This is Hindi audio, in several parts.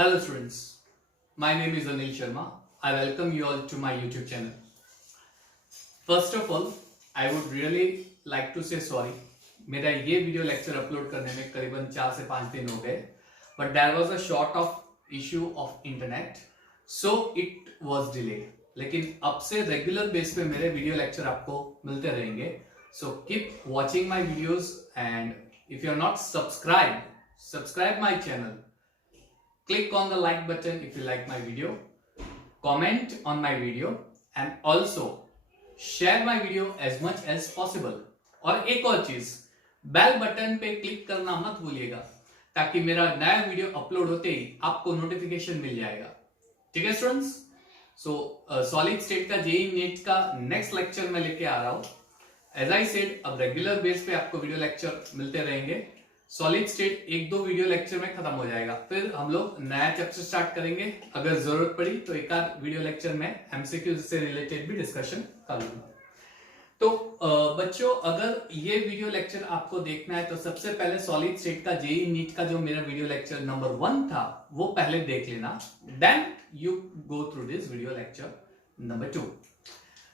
Hello students, my name is Anil Sharma. I welcome you all to my YouTube channel. First of all, I would really like to say sorry. मेरा ये वीडियो लेक्चर अपलोड करने में करीबन 4 से 5 दिन हो गए, but there was a short of issue of internet, so it was delayed. लेकिन अब से रेगुलर बेस पे मेरे वीडियो लेक्चर आपको मिलते रहेंगे. So keep watching my videos and if you are not subscribe my channel. Click on the like button if you like my video, comment on my video and also share my video as much as possible. और एक और चीज, बेल बटन पे क्लिक करना मत भूलिएगा ताकि मेरा नया वीडियो अपलोड होते ही आपको नोटिफिकेशन मिल जाएगा. ठीक है स्टूडेंट्स? सो सॉलिड स्टेट का जेईई नीट का नेक्स्ट लेक्चर मैं लेके आ रहा हूं. एज आई सेड, अब रेगुलर बेस पे आपको वीडियो लेक्चर मिलते रहेंगे. सॉलिड स्टेट 1-2 वीडियो लेक्चर में खत्म हो जाएगा, फिर हम लोग नया चैप्टर स्टार्ट करेंगे. अगर जरूरत पड़ी तो एक आध वीडियो लेक्चर में एमसीक्यू से रिलेटेड भी डिस्कशन कर लूंगा. तो बच्चों, अगर ये वीडियो लेक्चर आपको देखना है तो सबसे पहले सॉलिड स्टेट का जेईई नीट का जो मेरा वीडियो लेक्चर नंबर 1 था वो पहले देख लेना, then you go through this video lecture number 2.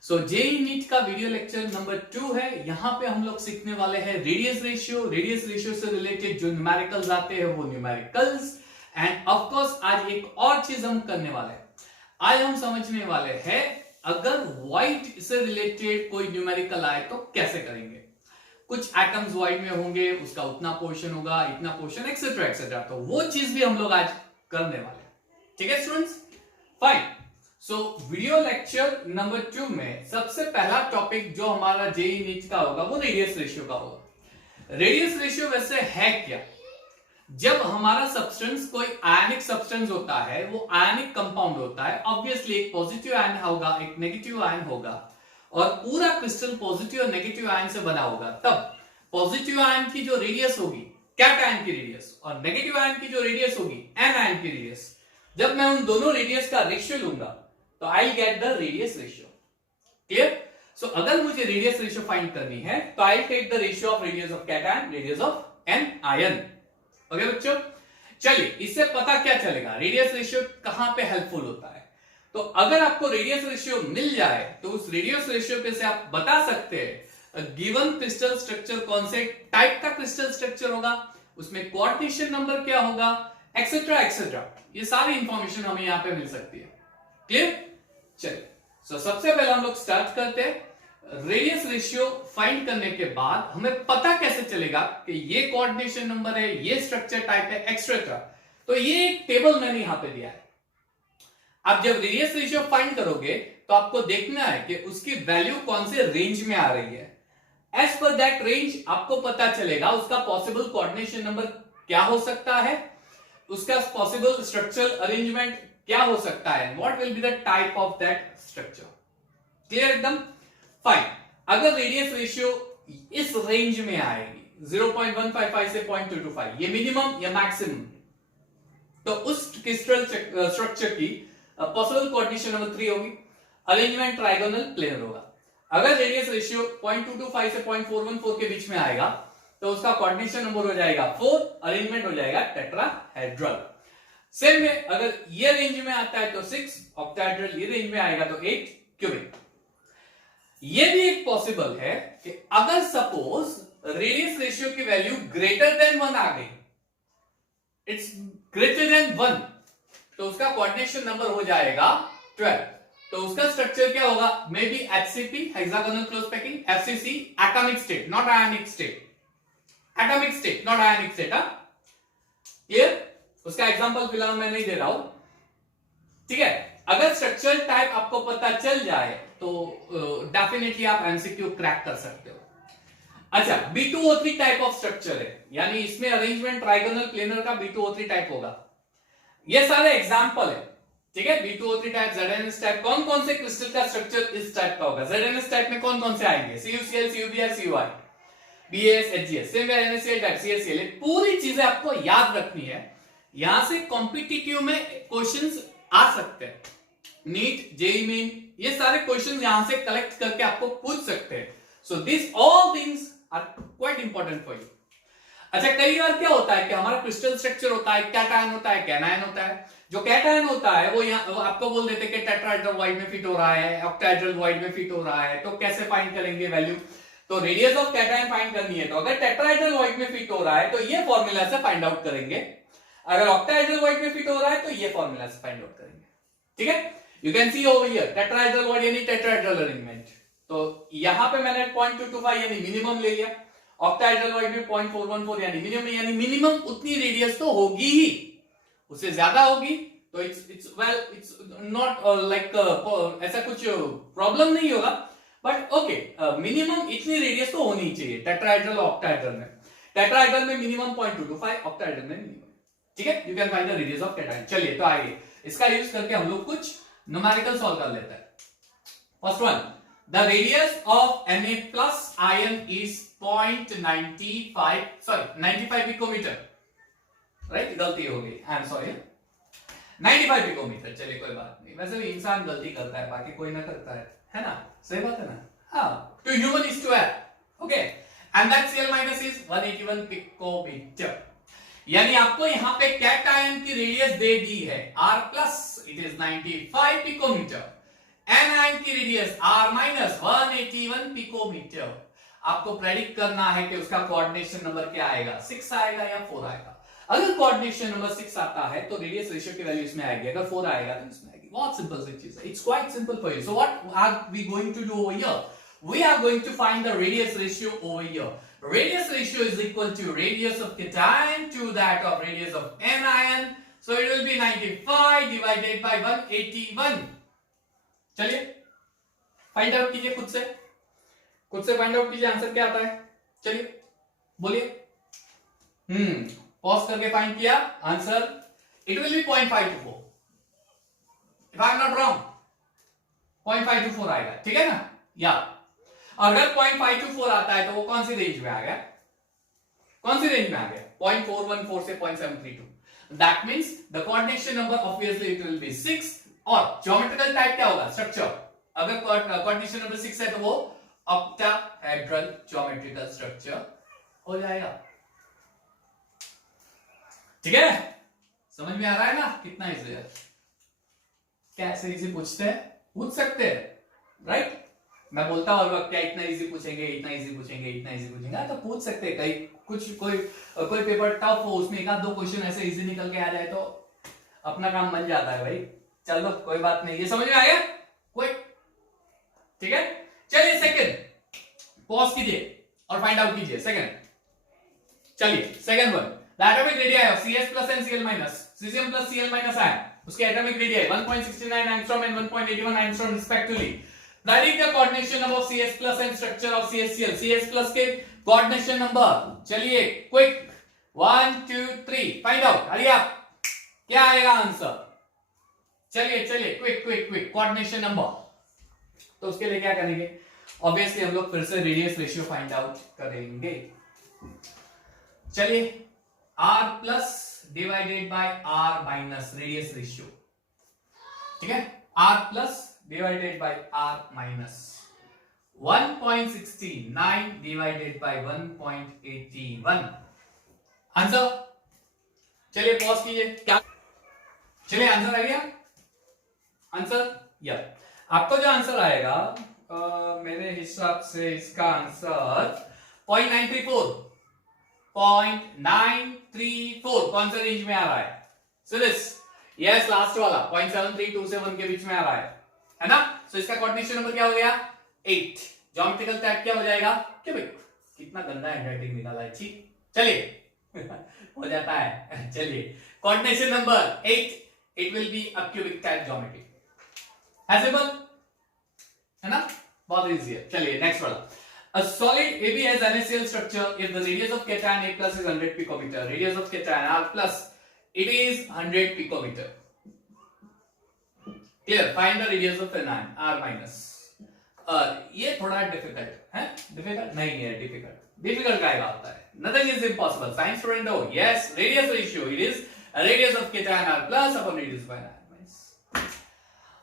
So JEE NEET का वीडियो लेक्चर नंबर 2 है. यहां पे हम लोग सीखने वाले हैं रेडियस रेशियो से रिलेटेड जो न्यूमेरिकल्स आते हैं वो न्यूमेरिकल्स. एंड ऑफ कोर्स आज एक और चीज हम करने वाले हैं. आज हम समझने वाले हैं अगर वॉइड से रिलेटेड कोई न्यूमेरिकल आए तो कैसे करेंगे. कुछ एटम्स वॉइड में होंगे, उसका उतना पोर्शन होगा, इतना पोर्शन, एक्सेट्रा एक्सेट्रा. तो वो चीज भी हम लोग आज करने वाले हैं. ठीक है students? Fine. So video lecture number 2 में सबसे पहला टॉपिक जो हमारा जेईई नीट का होगा वो रेडियस रेशियो का होगा. रेडियस रेशियो वैसे है क्या? जब हमारा सब्सटेंस कोई आयनिक सब्सटेंस होता है, वो आयनिक कंपाउंड होता है, ऑब्वियसली एक पॉजिटिव आयन होगा, एक नेगेटिव आयन होगा, और पूरा क्रिस्टल पॉजिटिव और नेगेटिव आयन से बना होगा. तब पॉजिटिव आयन की जो रेडियस होगी कैट आयन की रेडियस, और नेगेटिव आयन की जो रेडियस होगी एन आयन की रेडियस, जब मैं उन दोनों रेडियस का रेशियो लूंगा तो I get the radius ratio. Clear? So अगर मुझे रेडियस रेशियो फाइंड करनी है तो I take the ratio of radius of cation, radius of an ion. Okay बच्चों, चलिए इससे पता क्या चलेगा रेडियस रेशियो कहां पे हेल्पफुल होता है. तो अगर आपको रेडियस रेशियो मिल जाए तो उस रेडियस रेशियो पे से आप बता सकते हैं गिवन क्रिस्टल स्ट्रक्चर कौन से टाइप का क्रिस्टल स्ट्रक्चर होगा, उसमें कोऑर्डिनेशन नंबर क्या होगा, एक्सेट्रा एक्सेट्रा. ये सारी इंफॉर्मेशन हमें यहां पे मिल सकती है. क्लियर? चलिए, सो सबसे पहले हम लोग स्टार्ट करते हैं. रेडियस रेशियो फाइंड करने के बाद हमें पता कैसे चलेगा कि ये कोऑर्डिनेशन नंबर है, ये स्ट्रक्चर टाइप है, एक्सेट्रा. तो ये एक टेबल मैंने यहां पे दिया है. अब जब रेडियस रेशियो फाइंड करोगे तो आपको देखना है कि उसकी वैल्यू कौन से रेंज में आ रही है. एज पर दैट रेंज आपको पता चलेगा उसका पॉसिबल कोऑर्डिनेशन नंबर क्या हो सकता है, उसका पॉसिबल स्ट्रक्चरल अरेंजमेंट क्या हो सकता है, what will be the type of that structure. Clear एकदम? फाइन. अगर रेडियस रेशियो इस रेंज में आएगी 0.155 से 0.225, ये मिनिमम या मैक्सिमम, तो उस क्रिस्टल स्ट्रक्चर की पॉसिबल कोऑर्डिनेशन नंबर 3 होगी. अरेंजमेंट ट्रायगोनल प्लेनर होगा. अगर रेडियस रेशियो 0.225 से 0.414 के बीच में आएगा तो उसका कोऑर्डिनेशन नंबर हो जाएगा 4, अरेंजमेंट हो जाएगा टेट्राहेड्रल. सेम में अगर ये रेंज में आता है तो 6 ऑक्टाहेड्रल, ये रेंज में आएगा तो 8 क्यूबिक. ये भी एक पॉसिबल है कि अगर सपोज रेडियस रेशियो की वैल्यू ग्रेटर देन 1 आ गई, इट्स ग्रेटर देन 1, तो उसका कोऑर्डिनेशन नंबर हो जाएगा 12. तो उसका स्ट्रक्चर क्या होगा? May be HCP, hexagonal close packing, FCC, atomic state not ionic state, atomic state not ionic state. Clear? उसका एग्जांपल फिलहाल मैं नहीं दे रहा हूं. ठीक है? अगर स्ट्रक्चरल टाइप आपको पता चल जाए तो डेफिनेटली आप एमसीक्यू क्रैक कर सकते हो. अच्छा, B2O3 टाइप ऑफ स्ट्रक्चर है, यानी इसमें अरेंजमेंट ट्रायगोनल प्लेनर का B2O3 टाइप होगा. ये सारे एग्जांपल है. ठीक है? B2O3 टाइप, ZnS टाइप, कौन कौन से क्रिस्टल का स्ट्रक्चर इस टाइप का होगा. ZnS टाइप में कौन कौन से आएंगे? CuCl, CuBr, CuI, BAS, HGS. Same way NaCl type, CaCl. पूरी चीजें आपको याद रखनी है. यहां से कॉम्पिटिटिव में क्वेश्चंस आ सकते हैं. नीट, जेईई मेन, ये सारे क्वेश्चंस यहां से कलेक्ट करके आपको पूछ सकते हैं. So this all things are quite important for you. अच्छा, कई बार क्या होता है कि हमारा क्रिस्टल स्ट्रक्चर होता है, कैटायन होता है, कैनायन होता है। जो कैटायन होता है वो आपको बोल देते हैं कि टेट्राहेड्रल वॉइड में फिट हो रहा है, ऑक्टाहेड्रल वॉइड में फिट हो रहा है। तो कैसे फाइंड करेंगे वैल्यू? तो रेडियस ऑफ कैटायन फाइंड करनी है तो अगर टेट्राहेड्रल वॉइड में फिट हो रहा है तो ये फॉर्मूला से फाइंड आउट करेंगे, अगर ऑक्टाहेड्रल वॉइड में फिट हो रहा है तो ये फॉर्मूला से फाइंड आउट करेंगे। ठीक है, you can see over here tetrahedral void यानी टेट्राहेड्रल अरेंजमेंट। तो यहां पे मैंने 0.225 यानी मिनिमम ले लिया, ऑक्टाहेड्रल वॉइड में 0.414 यानी मिनिमम, यानी मिनिमम उतनी रेडियस तो होगी ही, उससे ज्यादा होगी तो इट्स नॉट लाइक ऐसा कुछ प्रॉब्लम नहीं होगा, बट ओके मिनिमम इतनी रेडियस तो होनी चाहिए टेट्राहेड्रल और ऑक्टाहेड्रल में। टेट्राहेड्रल में मिनिमम 0.225, ऑक्टाहेड्रल में मिनिमम। ठीक है, you can find the radius of cation. चलिए तो आइए इसका यूज करके हम लोग कुछ न्यूमेरिकल सॉल्व कर लेते हैं। First one, the radius of Na plus ion is 95 picometre. Right, गलती हो गई, आई एम सॉरी, 95 पिकोमीटर। चलिए कोई बात नहीं, वैसे भी इंसान गलती करता है, बाकी कोई ना करता है ना? सही बात है ना? हाँ, to human is to air, okay, and that Cl minus is 181 picometre. यानी आपको यहां पे कैटायन की रेडियस दे दी है R plus, it is 95 picometre, anion की रेडियस R माइनस 181 पिकोमीटर। आपको प्रेडिक्ट करना है कि उसका कोऑर्डिनेशन नंबर क्या आएगा, 6 आएगा या 4 आएगा। अगर कोऑर्डिनेशन नंबर 6 आता है तो रेडियस रेशियो की वैल्यू इसमें आएगी, अगर 4 आएगा तो इसमें आएगी। बहुत सिंपल सी चीज है, it's quite simple for you. So what are we going to do over here? We are going to find the radius ratio over here. Radius ratio is equal to radius of cation to that of radius of anion. So it will be 95 divided by 181. चलिए फाइंड आउट कीजिए खुद से फाइंड आउट कीजिए, आंसर क्या आता है? चलिए बोलिए। पॉज करके फाइंड किया answer, it will be 0.524 if I am not wrong, 0.524 आएगा। ठीक है ना? या अगर 0.524 आता है तो वो कौन सी रेंज में आ गया? 0.414 से 0.732। That means the coordination number obviously it will be 6, और ज्योमेट्रिकल टाइप क्या होगा? स्ट्रक्चर। अगर कोऑर्डिनेशन नंबर 6 है तो वो ऑक्टाहेड्रल ज्योमेट्रिकल स्ट्रक्चर हो जाएगा। ठीक है, समझ में आ रहा है ना? कितना इजी है, कैसे इजी पूछ सकते हैं, राइट? मैं बोलता हूं हर वक्त क्या इतना इजी पूछेंगे, इतना इजी पूछेंगे, तो पूछ सकते हैं। कहीं कोई पेपर टफ हो, उसमें एक आध दो क्वेश्चन ऐसे इजी निकल के आ जाए तो अपना काम बन जाता है भाई। चलो कोई बात नहीं, ये समझ में आ गया? कोई ठीक है, चलिए सेकंड पॉज कीजिए और फाइंड आउट कीजिए सेकंड। चलिए second one, the atomic radius of CS plus and Cl minus, Cesium plus Cl minus ion, उसके atomic radius 1.69 angstrom and 1.81 angstrom respectively. Predict the coordination number of CS plus and structure of CSCl. CS plus के coordination number, चलिए quick 1 2 3 find out, हरी आप, क्या आएगा आंसर? चलिए क्विक कोऑर्डिनेशन नंबर। तो उसके लिए क्या करेंगे? ऑब्वियसली हम लोग फिर से रेडियस रेशियो फाइंड आउट करेंगे। चलिए R plus divided by R minus radius ratio. ठीक है, R plus divided by R minus 1.69 divided by 1.81 answer. चलिए पॉज कीजिए, क्या चलिए आंसर आ गया? आंसर या आपको जो आंसर आएगा मेरे हिसाब से इसका आंसर 0.934 कौन सा रेंज में आ रहा है? सिर्फ यस लास्ट वाला 0.732 से 1 के बीच में आ रहा है ना? सो इसका कोऑर्डिनेशन नंबर क्या हो गया? 8। ज्योमेट्रिकल टाइप क्या हो जाएगा? क्यूबिक। कितना गंदा हैंडराइटिंग निकाला है, ठीक। चलिए हो जाता है। चलिए coordination number 8, it will be a cubic type geometry. है सिंपल, है ना? बहुत इजी है। चलिए नेक्स्ट वाला, a solid AB has NaCl structure if the radius of cation A plus is 100 picometer, radius of cation R plus it is 100 picometer. Clear? Find the radius of anion R minus. ये थोड़ा डिफिकल्ट है, डिफिकल्ट नहीं है, डिफिकल्ट का होता है। Nothing is impossible. Science student हो, yes, radius ratio it is a radius of cation R plus upon radius of anion minus.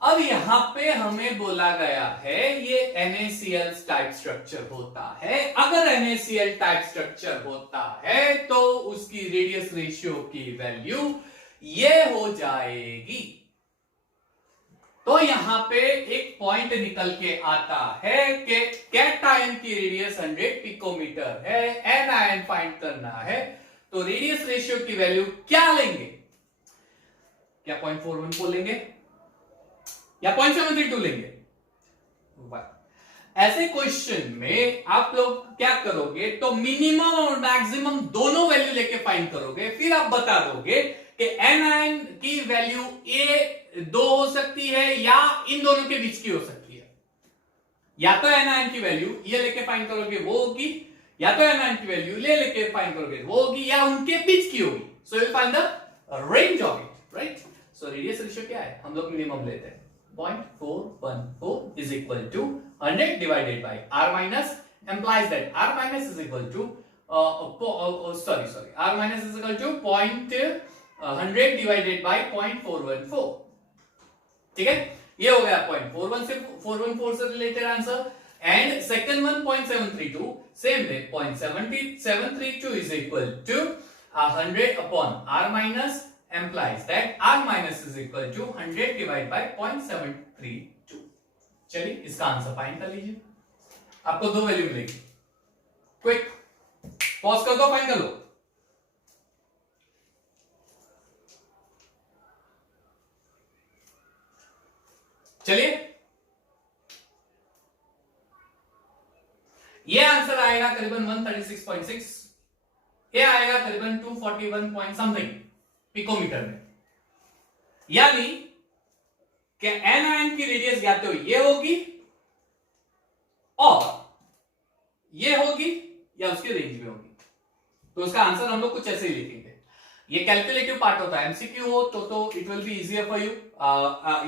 अब यहां पे हमें बोला गया है ये NaCl टाइप स्ट्रक्चर होता है। अगर NaCl टाइप स्ट्रक्चर होता है तो उसकी रेडियस रेशियो की वैल्यू ये हो जाएगी। तो यहां पे एक पॉइंट निकल के आता है कि कैटायन की रेडियस 100 पिकोमीटर है, एनायन फाइंड करना है, तो रेडियस रेशियो की वैल्यू क्या लेंगे? क्या 0.414 लेंगे या 0.732 लेंगे? ऐसे क्वेश्चन में आप लोग क्या करोगे, तो मिनिमम और मैक्सिमम दोनों वैल्यू लेके फाइंड करोगे, फिर आप बता दोगे कि एनायन की वैल्यू ए 2 हो सकती है या इन दोनों के बीच की हो सकती है। या तो एनायन की वैल्यू ये लेके फाइंड करोगे वो होगी, या तो एनायन की वैल्यू ले लेके फाइंड करोगे वो होगी, या उनके बीच की होगी। So you find the range of it, right? So radius ratio क्या है, हम लोग मिनिमम लेते हैं 0.414 is equal to 100 divided by r minus, implies that r minus is equal to r minus is equal to 100 divided by 0.414। ठीक है, ये हो गया 0.414 से related answer. And second one 0.732, same way 0.732 is equal to 100 upon r minus, implies that r minus is equal to 100 divided by 0.732। चलिए इसका आंसर फाइंड कर लीजिए, आपको दो वैल्यू मिलेगी। क्विक पॉज कर दो, फाइंड कर लो। चलिए ये आंसर आएगा करीबन 136.6, ये आएगा करीबन 241 पॉइंट समथिंग पिकोमीटर में। यानी कि एनायन की रेडियस या तो ये होगी और ये होगी या उसके रेंज में होगी। तो उसका आंसर हम लोग कुछ ऐसे ही लिखेंगे। ये कैलकुलेटिव पार्ट होता है, एमसीक्यू हो तो it will be easier for you.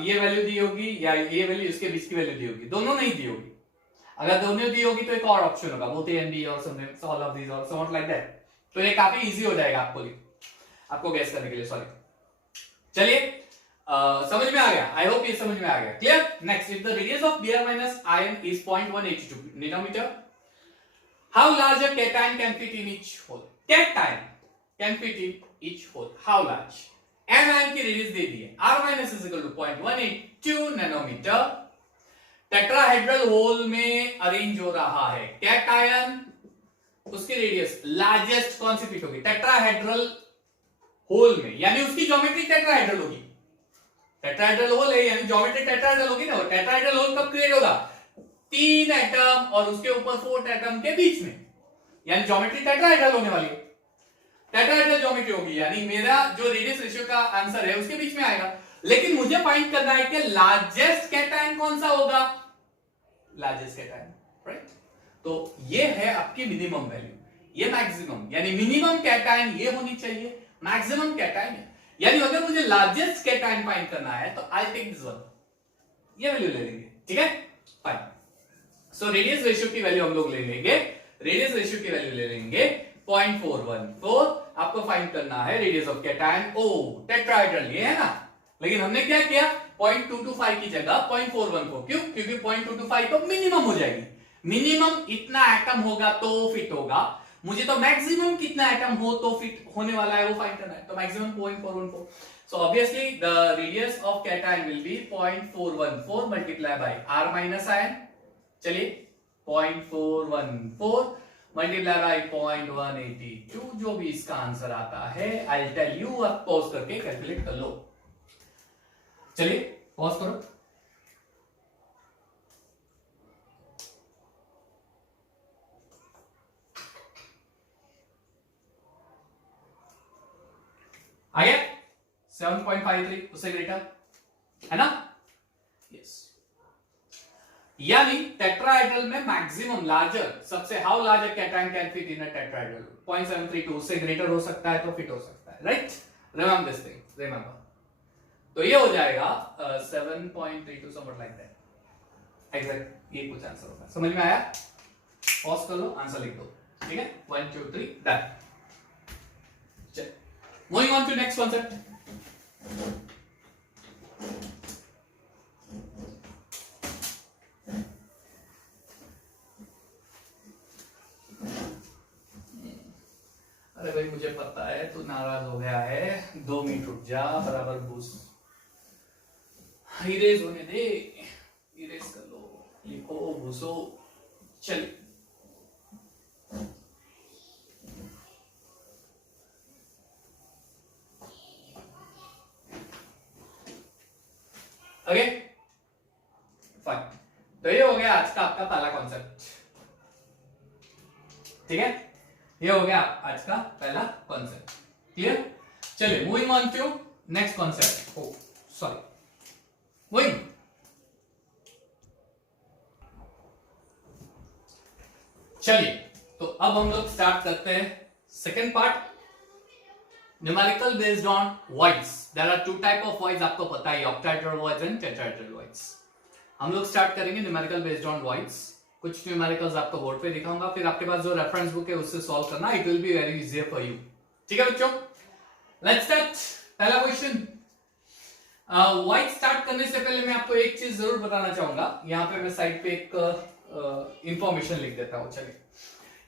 ये वैल्यू दी होगी या ये वैल्यू इसके बीच की वैल्यू दी होगी, दोनों नहीं दी होगी। अगर दोनों दी होगी तो एक और ऑप्शन होगा, बोथ ए एंड बी और समथिंग ऑल ऑफ दीस और समवॉट लाइक दैट। तो ये काफी इजी हो जाएगा आपको गैस करने के लिए। सॉरी, चलिए समझ में आ गया, आई होप ये समझ में आ गया। Clear? Next, if the radius of Br minus ion is 0.182 nanometer, how large a cation can fit in each hole? Cation can fit in each hole, how large? anion की रेडियस दे दी है, R minus is equal to 0.182 nanometer। Tetrahedral hole में अरेंज हो रहा है कैटायन, उसकी रेडियस लार्जेस्ट कौन सी फिट होगी? टेट्राहेड्रल होल में, यानी उसकी ज्योमेट्री टेट्राहेड्रल होगी। टेट्राहेड्रल होल है यानी ज्योमेट्री टेट्राहेड्रल होगी ना। टेट्राहेड्रल होल कब क्रिएट होगा? 3 एटम और उसके ऊपर 4 एटम के बीच में, यानी ज्योमेट्री टेट्राहेड्रल होने वाली है। टेट्राहेड्रल ज्योमेट्री होगी, यानी मेरा जो रेडियस रेशियो का आंसर है उसके बीच में आएगा। लेकिन मुझे फाइंड करना है कि लार्जेस्ट कैटायन कौन सा होगा? Largest cation, right? तो ये है आपकी मिनिमम वैल्यू, ये मैक्सिमम, यानी मिनिमम कैटायन ये होनी चाहिए, मैक्सिमम कैटायन। यानी अगर मुझे लार्जेस्ट कैटायन फाइंड करना है तो आई टेक दिस वन, ये वैल्यू ले लेंगे। ठीक है, फाइन। सो रेडियस रेशियो की वैल्यू हम लोग ले लेंगे, रेडियस रेशियो की वैल्यू ले लेंगे 0.414। आपको फाइंड करना है radius of cation. Oh tetrahedral ये है ना, लेकिन हमने क्या किया, 0.225 की जगह 0.414। क्यों? क्योंकि 0.225 तो मिनिमम हो जाएगी। मिनिमम इतना एटम होगा तो फिट होगा, मुझे तो मैक्सिमम कितना एटम हो तो फिट होने वाला है वो फाइंड करना है। तो maximum 0.414। So obviously the radius of cation will be 0.414 multiply by r minus ion. चलिए 0.414 मल्टीप्लाई बाय 0.182, जो भी इसका आंसर आता है आई टेल यू। आप पॉज करके कैलकुलेट कर लो। चलिए पॉज करो। आ गया 7.53, उससे ग्रेटर है ना? यस। यानी टेट्राहेड्रल में मैक्सिमम लार्जर, सबसे how large a cation can fit in a tetrahedral? 0.732, उससे ग्रेटर हो सकता है तो फिट हो सकता है, right? Remember this thing, remember. तो ये हो जाएगा 7.32 समवट लाइक दैट। एग्जैक्ट ये कुछ आंसर होगा। समझ में आया? पॉज कर लो, आंसर लिख दो। ठीक है, 1 2 3 डन। चल, moving on to next concept। नाराज हो गया है, 2 मिनट रुक जा, बराबर बूस्ट इरेज होने दे, इरेज कर लो, लिखो भूसो। चल ओके फाइन। तो ये हो गया आज का आपका पहला कॉन्सेप्ट, ठीक है, ये हो गया आज का पहला कॉन्सेप्ट, क्लियर। चलिए moving on to next concept. Oh sorry, moving. चलिए तो अब हम लोग स्टार्ट करते हैं second part, numerical based on voids. There are 2 type of voids, आपको पता है, octahedral voids and tetrahedral voids. हम लोग स्टार्ट करेंगे न्यूमेरिकल बेस्ड ऑन वॉइड्स। कुछ न्यूमेरिकल्स आपको बोर्ड पे दिखाऊंगा, फिर आपके पास जो रेफरेंस बुक है उससे सॉल्व करना, it will be very easier for you, ठीक है बच्चों। Let's start. पहला क्वेश्चन, वॉइड स्टार्ट करने से पहले मैं आपको एक चीज जरूर बताना चाहूंगा। यहाँ पे मैं साइड पे एक इंफॉर्मेशन लिख देता हूं, चलिए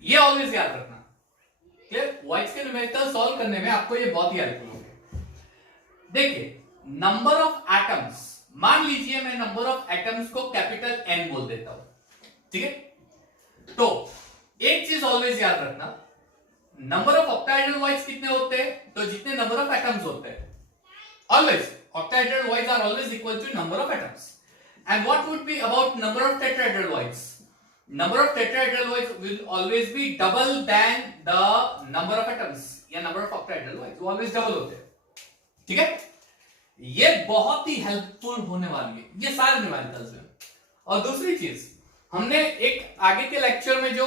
ये ऑलवेज याद रखना, क्लियर। वॉइड्स के न्यूमेरिकल सॉल्व करने में आपको ये बहुत ही हेल्पफुल होगा। देखिए नंबर ऑफ एटम्स, मान लीजिए मैं नंबर ऑफ एटम्स को कैपिटल एन बोल देता हूं, ठीक है। तो एक चीज ऑलवेज याद रखना, नंबर ऑफ ऑक्टाहेड्रल वॉइड्स कितने होते हैं, तो जितने नंबर ऑफ एटम्स होते हैं, always octahedral voids are always equal to number of atoms. And what would be about number of tetrahedral voids? Number of tetrahedral voids will always be double than the number of atoms, या number of octahedral voids वो always double होते हैं, ठीक है। ये बहुत ही हेल्पफुल होने वाली है ये सारे न्यूमेरिकल्स में। और दूसरी चीज, हमने एक आगे के लेक्चर में जो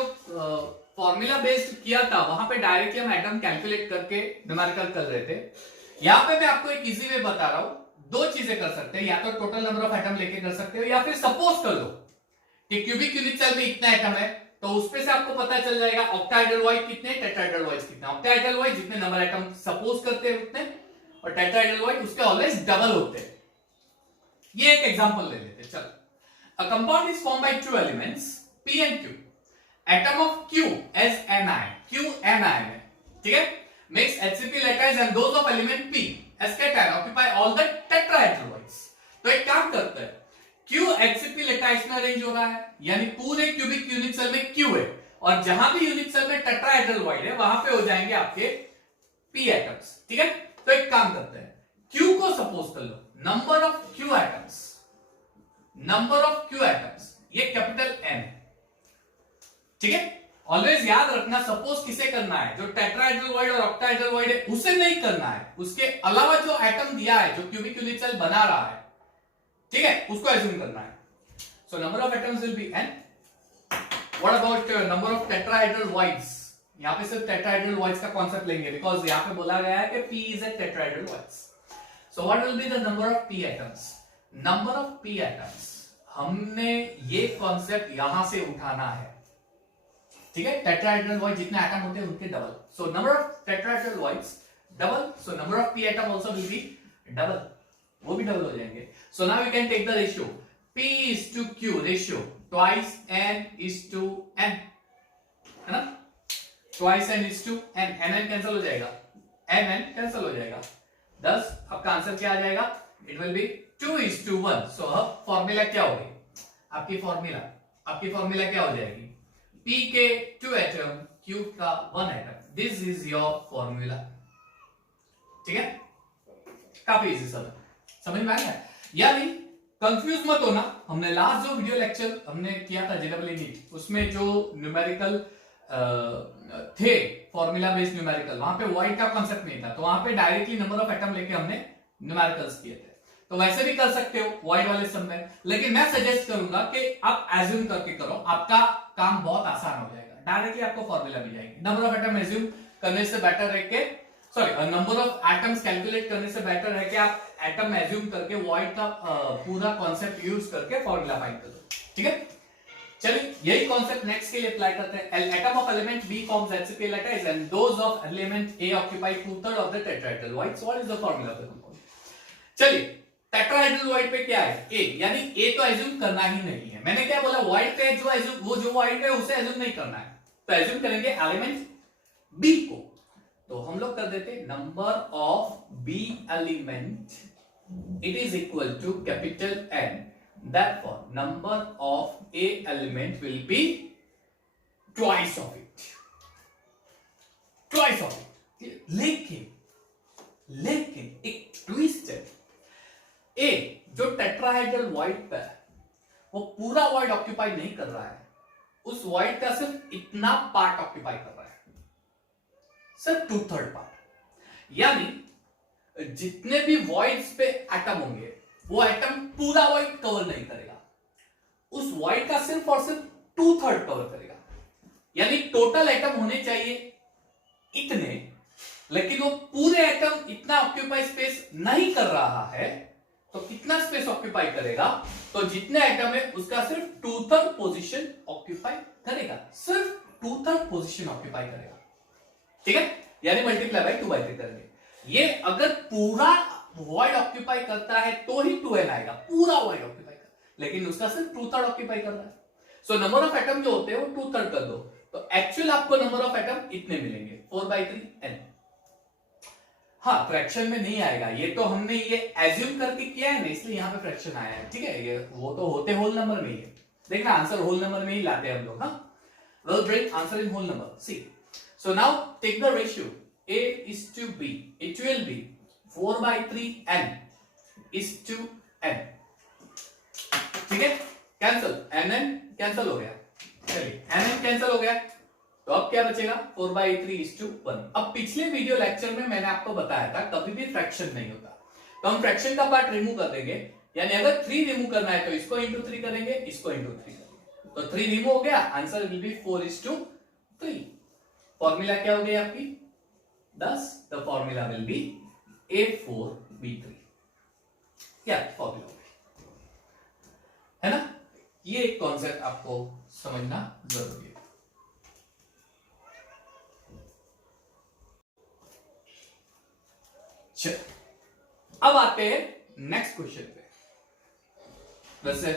फॉर्मूला बेस्ड किया था, वहां पे डायरेक्टली हम एटम कैलकुलेट करके न्यूमेरिकल कर रहे थे। यहां पे मैं आपको एक इजी वे बता रहा हूं, 2 चीजें कर सकते हैं, या तो टोटल नंबर ऑफ एटम लेके कर सकते हो, या फिर सपोज कर लो कि क्यूबिक यूनिट सेल में इतना एटम है, तो उसपे से आपको पता चल जाएगा ऑक्टाहेड्रल वॉइड कितने, टेट्राहेड्रल वॉइड कितने। ऑक्टाहेड्रल वॉइड जितने नंबर एटम सपोज करते हैं उतने, और टेट्राहेड्रल वॉइड उसके ऑलवेज डबल होते हैं। ये एक एग्जांपल ले लेते हैं, चलो। A compound is formed by 2 elements P and Q. Atom of Q as anion, Q anion है, ठीक है, makes HCl lattice and those of element P as cation occupy all the tetrahedral voids. तो एक काम करते हैं, Q HCl lattice में अरेंज हो रहा है, यानी पूरे क्यूबिक यूनिट सेल में Q है, और जहां भी यूनिट सेल में टेट्राहेड्रल वॉइड है वहां पे हो जाएंगे आपके P एटम्स, ठीक है। तो एक काम करते हैं, Q को सपोज कर लो number of Q atoms, number of Q atoms ये कैपिटल N, ठीक है। ऑलवेज याद रखना, सपोज किसे करना है, जो टेट्राहेड्रल वॉइड और ऑक्टाहेड्रल वॉइड है उसे नहीं करना है, उसके अलावा जो एटम दिया है, जो क्यूबिक यूनिट सेल बना रहा है, ठीक है, उसको एज्यूम करना है। सो number of atoms will be n। What about number of tetrahedral voids, यहां पे सिर्फ टेट्राहेड्रल वॉइड्स का कांसेप्ट लेंगे, बिकॉज़ यहां पे बोला गया है कि p is a tetrahedral voids. So what will be the number of p atoms, number of p atoms, हमने ये कांसेप्ट यहां से उठाना है, ठीक है। टेट्राहेड्रल वॉइड जितने एटम होते हैं उनके double, so number of tetrahedral voids double, so number of p atom also will be double, वो भी डबल हो जाएंगे। So now we can take the ratio p is to q, ratio twice n is to n, है ना, twice n is to n, n cancel हो जाएगा, n कैंसिल हो जाएगा, 10। आपका आंसर क्या आ जाएगा, it will be 2 is to 1। सो अब फॉर्मूला क्या होगी, आपकी फॉर्मूला क्या हो जाएगी, P के 2 एटम, Q का 1 atom, this is your formula, ठीक है। काफी इजी समझ में आया, यानी कंफ्यूज मत होना। हमने लास्ट जो वीडियो लेक्चर हमने किया था जेडब्ल्यू नीट, उसमें जो न्यूमेरिकल थे फॉर्मूला बेस्ड न्यूमेरिकल, वहां पे वॉइड का कांसेप्ट नहीं था, तो वहां पे डायरेक्टली नंबर ऑफ एटम लेके हमने न्यूमेरिकल्स किए थे। तो वैसे भी कर सकते हो वॉइड वाले सब में, लेकिन मैं सजेस्ट करूंगा कि आप एज्यूम करके करो, आपका काम बहुत आसान हो जाएगा, डायरेक्टली आपको फॉर्मूला मिल जाएगी। नंबर ऑफ एटम एज्यूम करने से बेटर है कि नंबर ऑफ एटम्स कैलकुलेट करने से बेटर है कि आप एटम एज्यूम करके वॉइड का पूरा कॉन्सेप्ट यूज करके फॉर्मूला फाइंड करो, ठीक है। चलिए यही कॉन्सेप्ट नेक्स्ट के लिए अप्लाई करते हैं। Atom of element B forms HCl lattice and those of element A occupy 2/3 of the tetrahedral voids. What is the formula for compound? चलिए टेट्राहेड्रल वॉइड पे क्या है, A, यानी A तो एज्यूम करना ही नहीं है। मैंने क्या बोला, वॉइड पे जो एज्यूम, वो जो वॉइड है उसे एज्यूम नहीं करना है, तो एज्यूम करेंगे एलिमेंट B को। तो हम लोग कर देते number of B element it is equal to capital N, therefore number of A element will be twice of it, twice of it. लेकिन एक ट्विस्ट है, ए जो टेट्राहेड्रल वॉइड पे है वो पूरा वॉइड ऑक्यूपाई नहीं कर रहा है, उस वॉइड का सिर्फ इतना पार्ट ऑक्यूपाई कर रहा है, सिर्फ 2/3 पार्ट। यानी जितने भी वॉइड्स पे एटम होंगे वो एटम पूरा वॉइड कवर नहीं करेगा, उस वॉइड का सिर्फ और सिर्फ 2/3 कवर करेगा। यानी टोटल एटम होने चाहिए इतने, लेकिन वो पूरे एटम इतना ऑक्यूपाई स्पेस नहीं कर रहा है, तो कितना स्पेस ऑक्यूपाई करेगा, तो जितने एटम है उसका सिर्फ 2/3 पोजीशन ऑक्यूपाई करेगा, सिर्फ 2/3 पोजीशन ऑक्यूपाई करेगा। ठीक है, यानी मल्टीप्लाई बाय 2/3 करेंगे। ये अगर पूरा वॉइड ऑक्यूपाई करता है तो ही 2n आएगा, पूरा वॉइड ऑक्यूपाई कर, लेकिन उसका सिर्फ 2/3 ऑक्यूपाई कर रहा है। सो नंबर ऑफ एटम जो होते हैं वो 2/3 कर दो, तो एक्चुअल आपको नंबर ऑफ एटम इतने मिलेंगे 4/3n। हाँ, फ्रैक्शन में नहीं आएगा, ये तो हमने ये एज्यूम करके किया है ना, इसलिए यहां पे फ्रैक्शन आया है। ठीक है, ये वो तो होते होल नंबर में ही है, देखना आंसर होल नंबर में ही लाते हैं हम लोग। हाँ, we'll bring answer in whole number. See, so now take the ratio A is to B. It will be 4/3n is to n. ठीक है, कैंसल, nn कैंसल हो गया, चलिए nn कैंसल हो गया, तो अब क्या बचेगा 4/3:1। अब पिछले वीडियो लेक्चर में मैंने आपको बताया था कभी भी फ्रैक्शन नहीं होता, तो हम फ्रैक्शन का पार्ट रिमूव कर देंगे, यानी अगर 3 रिमूव करना है तो इसको इंटू 3 करेंगे, इसको इंटू 3 करेंगे, तो 3 रिमूव हो गया, आंसर विल बी 4:3। फॉर्मूला क्या हो गई आपकी 10, the formula will be A4B3, क्या फॉर्मूला हो गई, है ना। ये एक कॉन्सेप्ट आपको समझना जरूरी है। अब आते हैं नेक्स्ट क्वेश्चन पे। वैसे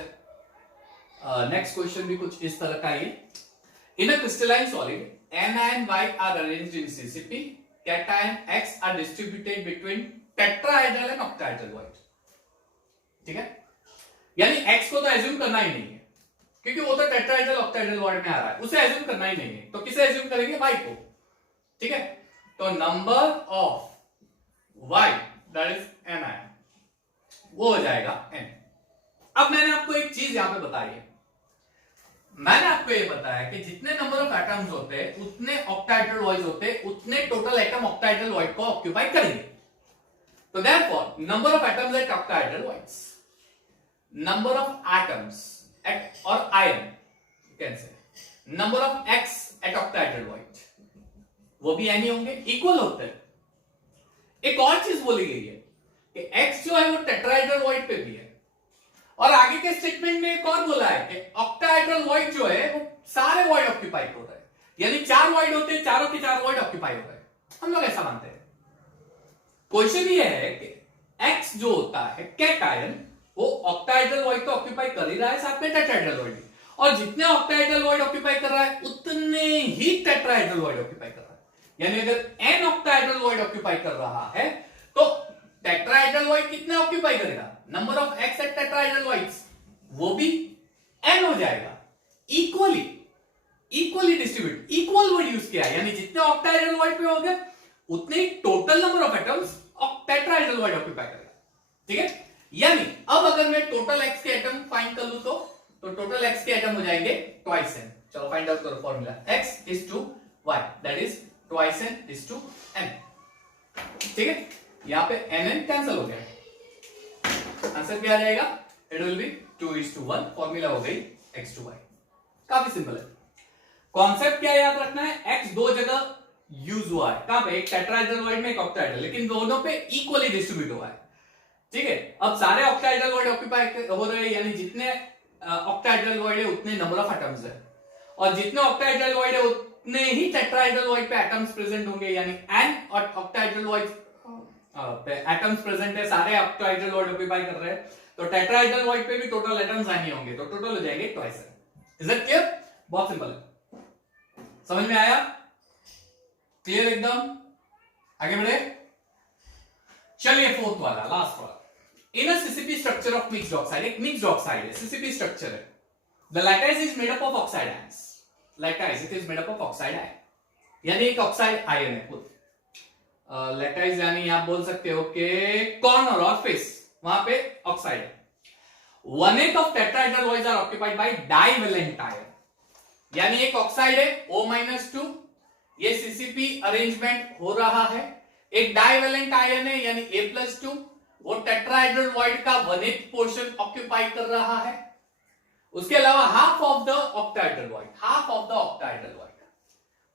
नेक्स्ट क्वेश्चन भी कुछ इस तरह का ही है। In a crystalline solid N and Y are arranged in CCP, cation X are distributed between tetrahedral and octahedral void। ठीक है, यानी X को तो एज्यूम करना ही नहीं है, क्योंकि वो तो टेट्राहेड्रल ऑक्टाहेड्रल वॉइड में आ रहा है, उसे एज्यूम करना ही नहीं है, तो किसे एज्यूम करेंगे Y को। ठीक है, तो number of Y that is Ni वो हो जाएगा N। अब मैंने आपको एक चीज यहां पे बताई है, मैंने आपको ये बताया कि जितने नंबर ऑफ एटम्स होते हैं उतने ऑक्टाहेड्रल वॉइड्स होते हैं, उतने टोटल एटम ऑक्टाहेड्रल वॉइड को ऑक्यूपाई करेंगे। तो therefore number of atoms at octahedral voids, number of atoms at और ion you can say number of X at octahedral void, वो भी एनी होंगे, इक्वल होते हैं। एक और चीज बोली गई है कि एक्स जो है वो टेट्राहेड्रल वॉइड पे भी है, और आगे के स्टेटमेंट में एक और बोला है कि ऑक्टाहेड्रल वॉइड जो है वो सारे वॉइड ऑक्यूपाई हो रहे हैं, यानी 4 वॉइड होते हैं, चारों के 4 वॉइड ऑक्यूपाई हो रहे हैं, हम लोग ऐसा मानते हैं। क्वेश्चन ये है कि एक्स जो होता है कैटायन, वो ऑक्टाहेड्रल वॉइड तो ऑक्यूपाई कर ही रहा है, साथ में टेट्राहेड्रल वॉइड भी, और जितने ऑक्टाहेड्रल वॉइड ऑक्यूपाई कर रहा है उतने ही टेट्राहेड्रल वॉइड ऑक्यूपाई कर रहा है। यानी अगर n ऑक्टाहेड्रल वॉइड ऑक्यूपाई कर रहा है तो टेट्राहेड्रल वॉइड कितने ऑक्यूपाई करेगा, number of X at tetrahedral voids वो भी n हो जाएगा, equally distribute, equal word use किया है, यानी जितने ऑक्टाहेड्रल वॉइड पे हो गए उतने ही total number of atoms tetrahedral void occupy करेगा। ठीक है, यानी अब अगर मैं टोटल एक्स के एटम फाइंड कर लूं तो टोटल एक्स के एटम हो जाएंगे ट्वाइस n। चलो फाइंड आउट करो formula, x is to y that is twice n is to n। ठीक है, यहां पे nn कैंसिल हो गया, आंसर क्या आ जाएगा, इट विल बी 2:1, फॉर्मूला हो गई x to y। काफी सिंपल है। कॉन्सेप्ट क्या याद रखना है, x दो जगह यूज हुआ है, कहां पे, एक टेट्राहेड्रल वॉइड में एक ऑक्टाहेड्रल, लेकिन दोनों पे इक्वली डिस्ट्रीब्यूट हुआ है। ठीक है, अब सारे ऑक्टाहेड्रल वॉइड ऑक्यूपाई हो रहे हैं, यानी जितने ऑक्टाहेड्रल वॉइड है उतने नंबर ऑफ एटम्स है, और जितने ऑक्टाहेड्रल वॉइड है उतने ही टेट्राहेड्रल वॉइड पे एटम्स प्रेजेंट होंगे, यानी n और ऑक्टाहेड्रल वॉइड पे एटम्स प्रेजेंट है, सारे ऑक्टाहेड्रल वॉइड ऑक्यूपाई कर रहे हैं, तो टेट्राहेड्रल वॉइड पे भी टोटल एटम्स आने होंगे, तो टोटल हो जाएंगे twice n। Is it clear, बहुत सिंपल है, समझ में आया, क्लियर एकदम। आगे बढ़े, चलिए फोर्थ वाला, लास्ट वाला। In a CCP structure of mixed oxide, एक मिक्स्ड ऑक्साइड है, सीसीपी स्ट्रक्चर है। The lattice is made up of oxide ions, lattice it is made up of oxide ion, यानी एक ऑक्साइड आयन है खुद। लैटाइज यानी आप बोल सकते हो कि कॉर्नर और फेस, वहां पे ऑक्साइड है। 1/8 of tetrahedral voids are occupied by divalent ion, यानी एक ऑक्साइड है O-2, ये सीसीपी अरेंजमेंट हो रहा है। एक डाइवेलेंट आयन है यानी A+2, वो टेट्राहेड्रल वॉइड का 1/8 पोर्शन ऑक्यूपाई कर रहा है। उसके अलावा half of the octahedral void, half of the octahedral void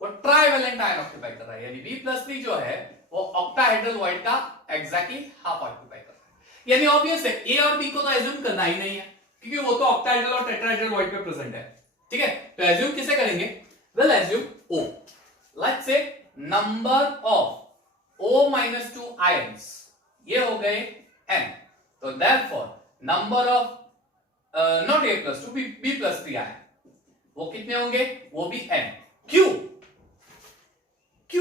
वो ट्राइवेलेंट आयन ऑक्यूपाई कर रहा है, यानी B+3 जो है वो ऑक्टाहेड्रल वॉइड का एग्जैक्टली हाफ ऑक्यूपाई कर रहा है। यानी ऑब्वियस है ए और बी को तो एज्यूम करना ही नहीं है, क्योंकि वो तो ऑक्टाहेड्रल और टेट्राहेड्रल वॉइड पे प्रेजेंट है। ठीक है, तो एज्यूम किसे करेंगे? Well assume O, let's say number of O-2 ions, ये हो गए n, तो therefore number of not A+2 B+3 ion, वो कितने होंगे? वो भी n। क्यों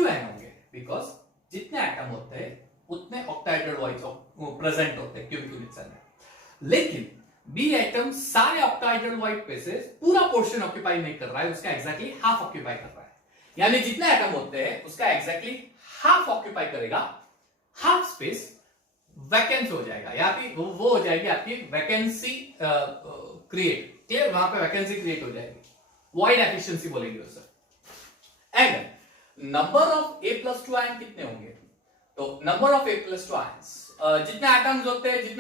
n होंगे? बिकॉज जितने एटम होते हैं उतने ऑक्टाहेड्रल वॉइड्स प्रेजेंट होते हैं क्यूबिक यूनिट सेल में, लेकिन बी एटम सारे ऑक्टाहेड्रल वॉइड पे से पूरा पोर्शन ऑक्यूपाई नहीं कर रहा है, उसका एग्जैक्टली हाफ ऑक्यूपाई कर रहा है। यानी जितने एटम होते हैं उसका एग्जैक्टली हाफ ऑक्यूपाई करेगा, हाफ स्पेस वैकेंस हो जाएगा, या फिर वो हो जाएगी आपकी वैकेंसी क्रिएट, क्लियर? वहां पे वैकेंसी क्रिएट हो जाएगी, वॉइड एफिशिएंसी बोलेंगे उसे। And number of A+2 ion कितने होंगे? तो नंबर ऑफ A+2 आयंस, जितने एटम्स होते हैं उसके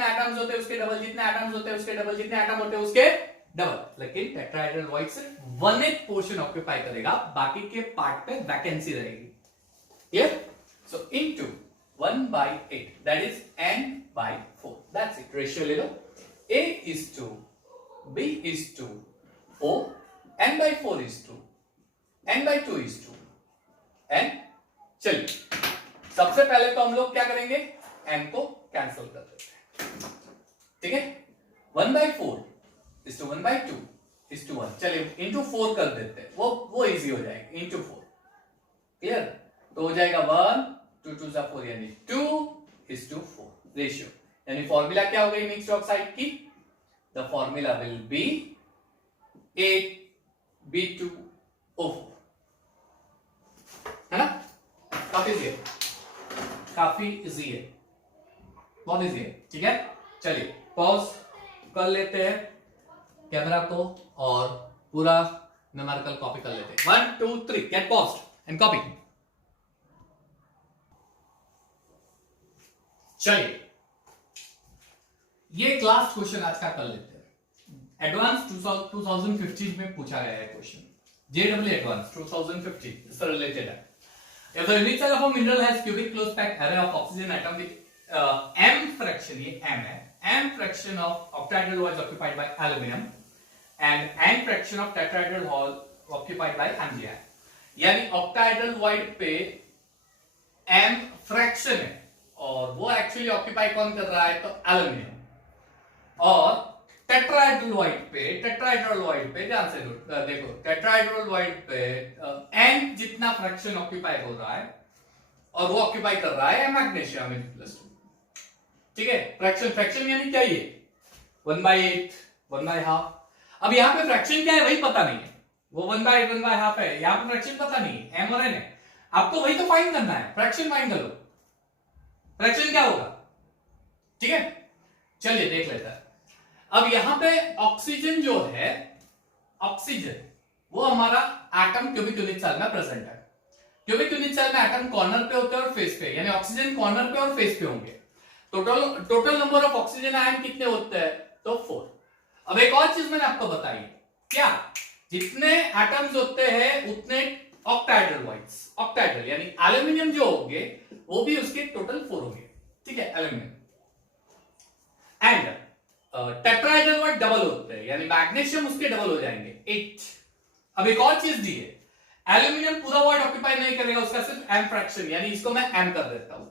डबल, जितने एटम्स होते हैं उसके डबल, जितने एटम होते हैं उसके डबल। लेकिन टेट्राहेड्रल वॉइड सिर्फ 1/8 पोर्शन ऑक्यूपाई करेगा, बाकी के पार्ट पे वैकेंसी रहेगी। Clear? So into 1/8, that is n/4, that's it. Ratio ले लो, A:2, B:2, O, n/4:2, n/2:2, n। चलिए सबसे पहले तो हम लोग क्या करेंगे? n को कैंसिल कर देते हैं, ठीक है? 1/4 1/2 1। चलिए इंटू 4 कर देते हैं, वो इजी हो जाएगा, इंटू 4। क्लियर? तो हो जाएगा 1, 2 2 4 यानी 2:4 रेशियो। यानी फॉर्मूला क्या हो गई मिक्स्ड ऑक्साइड की? The formula will be A B2O4, है ना? काफी इजी है, काफी इजी है, बहुत इजी है। ठीक है, चलिए पॉज कर लेते हैं कैमरा को और पूरा न्यूमेरिकल कॉपी कर लेते हैं। 1 2 3 गेट पॉज्ड एंड कॉपी। चलिए ये क्लास क्वेश्चन आज का कर लेते हैं। एडवांस 2015 में पूछा गया है क्वेश्चन, JEE एडवांस 2015, इससे रिलेटेड है। If the unit cell of a mineral has cubic close packed array of oxygen atom with m fraction, ये m है, m fraction of octahedral voids occupied by aluminum and n fraction of tetrahedral void occupied by MgI, यानी octahedral void पे m fraction है और वो एक्चुअली ऑक्यूपाई कौन कर रहा है? तो एल्यूमिनियम। और टेट्राहेड्रल वॉइड पे ध्यान से देखो, टेट्राहेड्रल वॉइड पे n जितना फ्रैक्शन ऑक्यूपाई हो रहा है और वो ऑक्यूपाई कर रहा है मैग्नीशियम Mg+2। ठीक है, फ्रैक्शन यानी क्या? ये 1/8 1/2। अब यहाँ पे फ्रैक्शन क्या है वही पता नहीं है, वो 1/8 1/2 है, यहाँ पे फ्रैक्शन पता नहीं है, m और n है। आपको वही तो फाइंड करना है, फ्रैक्शन फाइंड कर लो, फ्रैक्शन क्या होगा? ठीक है, चलिए देख लेते हैं। अब यहां पे ऑक्सीजन जो है, ऑक्सीजन वो हमारा एटम क्यूबिक यूनिट सेल में प्रेजेंट है। क्यूबिक यूनिट सेल में एटम कॉर्नर पे होते हैं और फेस पे, यानी ऑक्सीजन कॉर्नर पे और फेस पे होंगे। Total number of oxygen ion कितने होते हैं? तो 4। अब एक और चीज मैंने आपको बताई, क्या? जितने एटम्स होते हैं उतने ऑक्टाहेड्रल वॉइड्स, ऑक्टाहेड्रल यानी एल्यूमिनियम जो होंगे वो भी उसके टोटल 4 होंगे। ठीक है, aluminium and tetrahedral void double होते हैं, यानी मैग्नीशियम उसके डबल हो जाएंगे 8। अब एक और चीज दी है, एल्यूमिनियम पूरा वॉइड ऑक्यूपाई नहीं करेगा, उसका सिर्फ m फ्रैक्शन, यानी इसको मैं m कर देता हूं,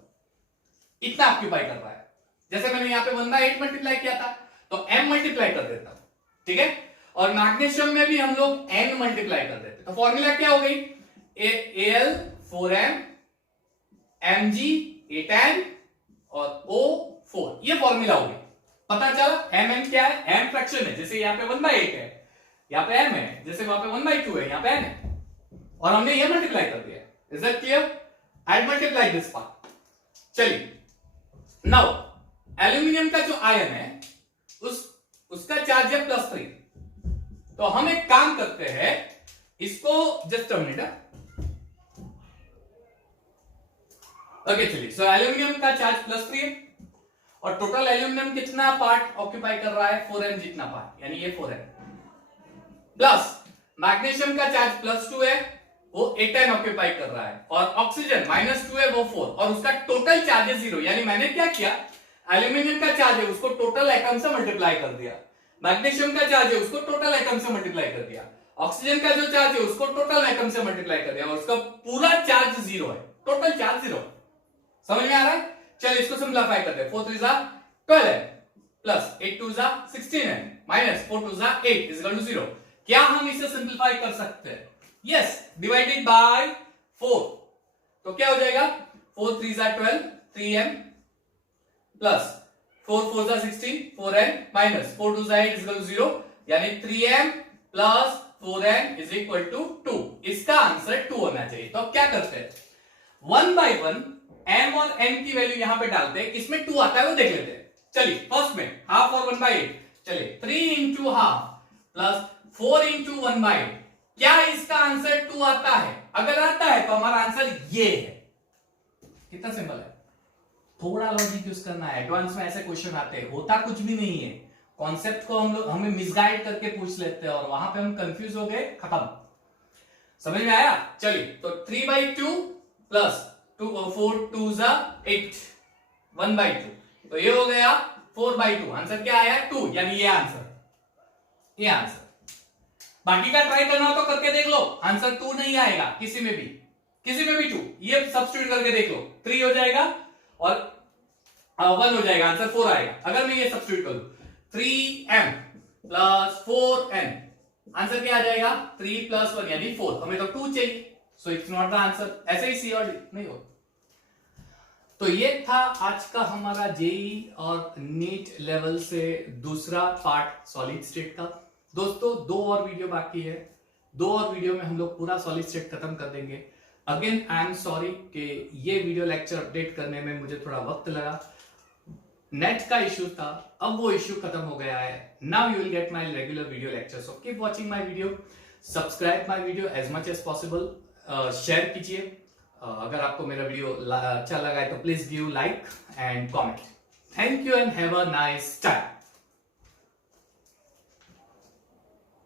इतना ऑक्यूपाई कर रहा है। जैसे मैंने यहाँ पे 1/8 मल्टीप्लाई किया था तो m मल्टीप्लाई कर देता हूं। ठीक है, और मैग्नीशियम में भी हम लोग n मल्टीप्लाई कर देते, तो फॉर्मूला क्या हो गई? Al4m Mg8n और O4, ये फॉर्मूला हो गया। पता चला mm क्या है, m फ्रैक्शन है, जैसे यहाँ पे 1/8 है, यहाँ पे m है, जैसे वहां पे 1/2 है, यहाँ पे n है, और हमने ये मल्टीप्लाई कर दिया। Is that clear? I multiply this part. चलिए नाउ एल्यूमिनियम का जो आयन है उसका चार्ज है +3, तो हम एक काम करते हैं, इसको जस्ट अ मिनट। ओके चलिए, सो एल्यूमिनियम का चार्ज +3 है और टोटल एल्यूमिनियम कितना पार्ट ऑक्यूपाई कर रहा है, 4n जितना पार्ट, यानी ये 4n, प्लस मैग्नीशियम का चार्ज +2 है, वो 8n ऑक्यूपाई कर रहा है, और ऑक्सीजन -2 है, वो 4, और उसका टोटल चार्ज है 0। यानी मैंने क्या किया, एल्यूमिनियम का चार्ज है उसको टोटल एटम से मल्टीप्लाई कर दिया, मैग्नीशियम का चार्ज है उसको टोटल एटम से मल्टीप्लाई कर दिया, ऑक्सीजन का जो चार्ज है उसको टोटल एटम से मल्टीप्लाई कर दिया, और उसका पूरा चार्ज 0 है, टोटल चार्ज 0। समझ में आ रहा है? चलिए इसको सिंप्लीफाई करते हैं। 4 3 12n plus 8 2 16n minus 4 2 8 is equal to 0। क्या हम इसे सिंप्लीफाई कर सकते हैं? यस, डिवाइडेड बाय 4, तो क्या हो जाएगा, 4 3 12 3m plus 4 4 16 4n minus 4 2 8 is equal to 0, यानी 3m plus 4n is equal to 2। इसका आंसर 2 होना चाहिए। तो अब क्या करते हैं, 1 by 1 m और n की वैल्यू यहां पे डालते हैं, किसमें 2 आता है वो देख लेते हैं। चलिए फर्स्ट में हाफ और 1/8, चलिए 3 इंटू हाफ प्लस 4 इंटू 1/8, क्या इसका आंसर 2 आता है? अगर आता है तो हमारा आंसर ये है। कितना सिंपल है, थोड़ा लॉजिक यूज करना है, एडवांस में ऐसे क्वेश्चन आते हैं, होता कुछ भी नहीं है, कॉन्सेप्ट को हमें मिसगाइड करके पूछ लेते हैं और वहां पे हम कंफ्यूज हो गए, खत्म। समझ में आया? चलिए तो 3/2 प्लस 4 2 8 1/2, तो ये हो गया 4/2। आंसर क्या आया, 2, यानी ये आंसर, ये आंसर। बाकी का ट्राई करना हो तो करके देख लो, आंसर 2 नहीं आएगा, किसी में भी 2, ये सब्स्टिट्यूट करके देख लो, 3 हो जाएगा और 1 हो जाएगा, आंसर 4 आएगा। अगर मैं ये सब्स्टिट्यूट करूं, 3m प्लस 4n, आंसर क्या आ जाएगा, 3 + 1 यानी 4, हमें तो 2 चाहिए, so it's not the answer. ऐसे ही सी और डी नहीं हो। तो ये था आज का हमारा जेई और नीट लेवल से दूसरा पार्ट सॉलिड स्टेट का। दोस्तों 2 और वीडियो बाकी है, 2 और वीडियो में हम लोग पूरा सॉलिड स्टेट खत्म कर देंगे। अगेन आई एम सॉरी कि ये वीडियो लेक्चर अपडेट करने में मुझे थोड़ा वक्त लगा, नेट का इश्यू था, अब वो इश्यू खत्म हो गया है। Now you will get my regular video lecture, so keep watching my video, subscribe my video as much as possible, share कीजिए। अगर आपको मेरा वीडियो अच्छा लगा है तो please give like and comment. Thank you and have a nice time.